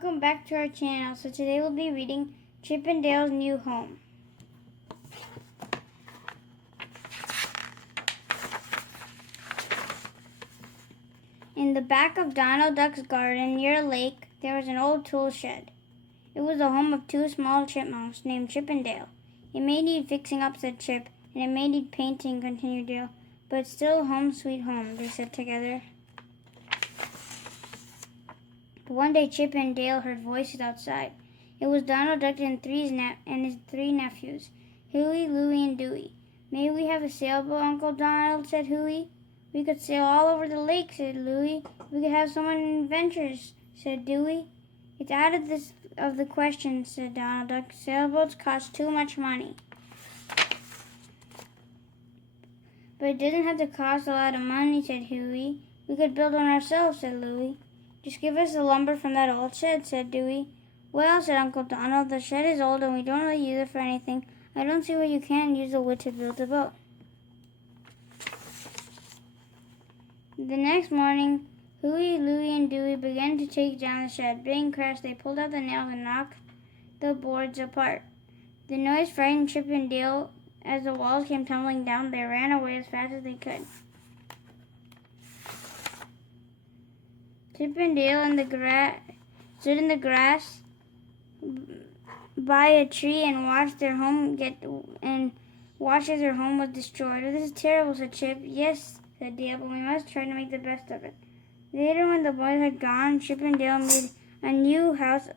Welcome back to our channel. So today we'll be reading Chip and Dale's New Home. In the back of Donald Duck's garden near a lake, there was an old tool shed. It was the home of two small chipmunks named Chip and Dale. "It may need fixing up," said Chip, "and it may need painting," continued Dale. "But it's still home sweet home," they said together. But one day Chip and Dale heard voices outside. It was Donald Duck and his three nephews, Huey, Louie, and Dewey. "May we have a sailboat, Uncle Donald?" said Huey. "We could sail all over the lake," said Louie. "We could have so many adventures," said Dewey. "It's out of the question," said Donald Duck. "Sailboats cost too much money." "But it doesn't have to cost a lot of money," said Huey. "We could build one ourselves," said Louie. "Just give us the lumber from that old shed," said Dewey. "Well," said Uncle Donald, "the shed is old and we don't really use it for anything. I don't see why you can't use the wood to build a boat." The next morning, Huey, Louie, and Dewey began to take down the shed. Big and crash, they pulled out the nails and knocked the boards apart. The noise frightened Chip and Dale. As the walls came tumbling down, they ran away as fast as they could. Chip and Dale stood in the grass by a tree and watched their home as their home was destroyed. "Oh, this is terrible," said Chip. "Yes," said Dale, "but we must try to make the best of it." Later, when the boys had gone, Chip and Dale made a new house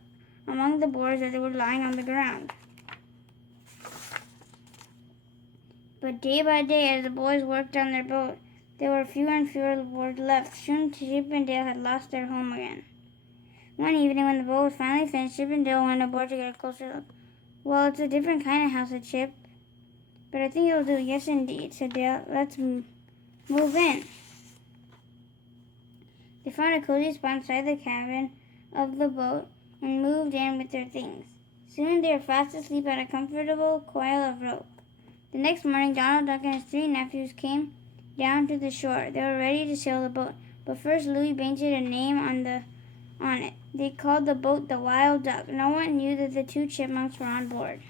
among the boards that were lying on the ground. But day by day, as the boys worked on their boat, there were fewer and fewer boards left. Soon Chip and Dale had lost their home again. One evening, when the boat was finally finished, Chip and Dale went aboard to get a closer look. "Well, it's a different kind of house," said Chip. "But I think it'll do." "Yes, indeed," said Dale. "Let's move in." They found a cozy spot inside the cabin of the boat and moved in with their things. Soon they were fast asleep on a comfortable coil of rope. The next morning, Donald Duck and his three nephews came down to the shore. They were ready to sail the boat, but first Louie painted a name on it. They called the boat the Wild Duck. No one knew that the two chipmunks were on board.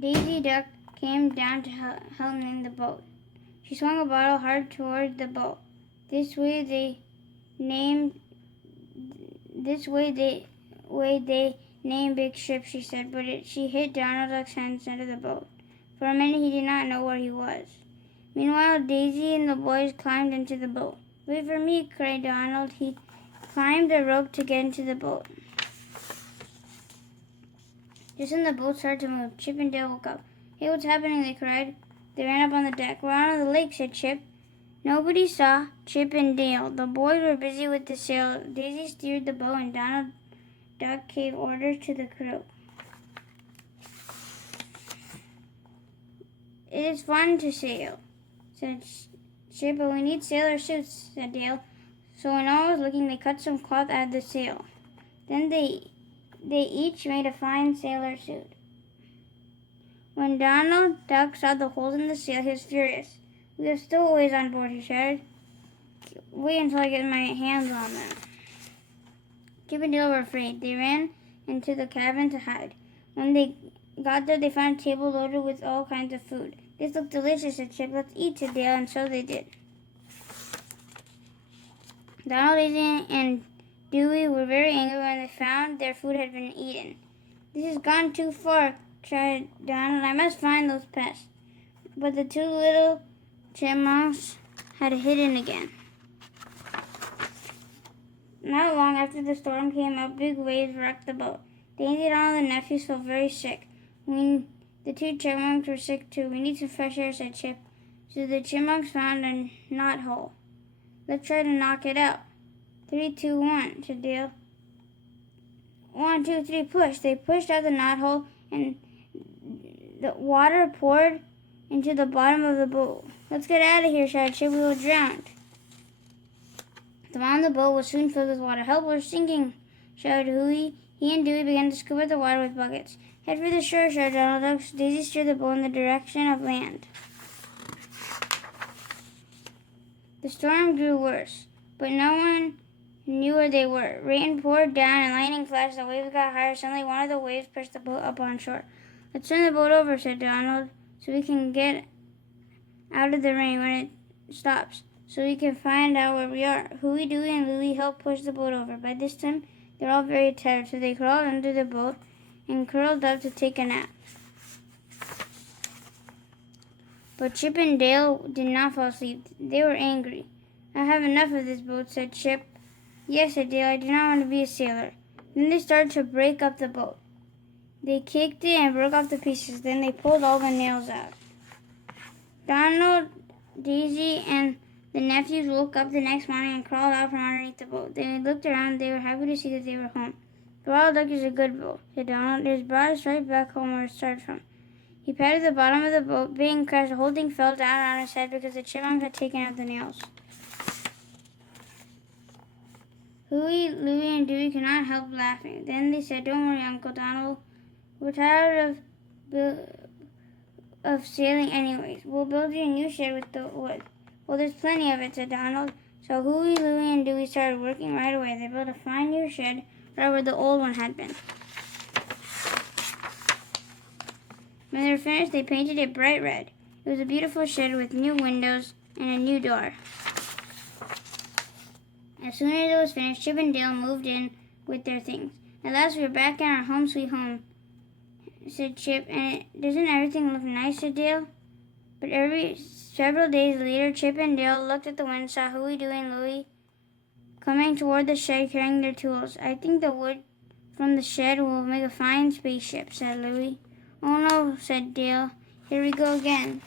Daisy Duck came down to help name the boat. She swung a bottle hard toward the boat. This way they named Big Ship," she said, but she hit Donald Duck's hand instead of the boat. For a minute he did not know where he was. Meanwhile, Daisy and the boys climbed into the boat. "Wait for me," cried Donald. He climbed the rope to get into the boat. Just then the boat started to move. Chip and Dale woke up. "Hey, what's happening?" they cried. They ran up on the deck. "We're out on the lake," said Chip. Nobody saw Chip and Dale. The boys were busy with the sail. Daisy steered the boat and Donald Duck gave orders to the crew. "It is fun to sail," said Chip, "but we need sailor suits," said Dale. So when all was looking, they cut some cloth out of the sail. Then they each made a fine sailor suit. When Donald Duck saw the holes in the sail, he was furious. "We have stowaways on board," he shouted. "Wait until I get my hands on them." Chip and Dale were afraid. They ran into the cabin to hide. When they got there, they found a table loaded with all kinds of food. "This looks delicious," said Chip. "Let's eat," said Dale, and so they did. Donald, Daisy, and Dewey were very angry when they found their food had been eaten. "This has gone too far," cried Donald. "I must find those pests." But the two little chipmunks had hidden again. Not long after the storm came up, big waves wrecked the boat. Daisy and all the nephews felt very sick. The two chipmunks were sick too. "We need some fresh air," said Chip. So the chipmunks found a knot hole. "Let's try to knock it out." 3, 2, 1, said Dale. 1, 2, 3, push. They pushed out the knot hole and the water poured into the bottom of the boat. "Let's get out of here," shouted Chip. "We will drown." The bottom of the boat was soon filled with water. "Help, we're sinking," shouted Huey. He and Dewey began to scoop out the water with buckets. "Head for the shore," shouted Donald Duck. Daisy steered the boat in the direction of land. The storm grew worse, but no one knew where they were. Rain poured down and lightning flashed. The waves got higher. Suddenly, one of the waves pushed the boat up on shore. "Let's turn the boat over," said Donald, "so we can get out of the rain when it stops, so we can find out where we are." Huey, Dewey, and Louie helped push the boat over. By this time, they were all very tired, so they crawled under the boat and curled up to take a nap. But Chip and Dale did not fall asleep. They were angry. "I have enough of this boat," said Chip. "Yes," said Dale, "I do not want to be a sailor." Then they started to break up the boat. They kicked it and broke off the pieces. Then they pulled all the nails out. Donald, Daisy, and the nephews woke up the next morning and crawled out from underneath the boat. They looked around. They were happy to see that they were home. "The Wild Duck is a good boat," said Donald. "It has brought us right back home where it started from." He patted the bottom of the boat. Bang crashed. The whole thing fell down on his head because the chipmunk had taken out the nails. Huey, Louie, and Dewey could not help laughing. Then they said, "Don't worry, Uncle Donald. We're tired of sailing anyways. We'll build you a new shed with the wood." "Well, there's plenty of it," said Donald. So Huey, Louie, and Dewey started working right away. They built a fine new shed right where the old one had been. When they were finished, they painted it bright red. It was a beautiful shed with new windows and a new door. As soon as it was finished, Chip and Dale moved in with their things. "At last we are back in our home sweet home," said Chip. "And doesn't everything look nice?" said Dale. But several days later, Chip and Dale looked at the window, saw Huey, Dewey, and Louie coming toward the shed carrying their tools. "I think the wood from the shed will make a fine spaceship," said Louie. "Oh no," said Dale. "Here we go again."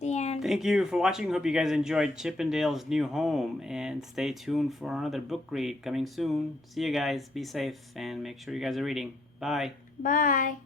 The end. Thank you for watching. Hope you guys enjoyed Chip and Dale's new home. And stay tuned for another book read coming soon. See you guys. Be safe and make sure you guys are reading. Bye. Bye.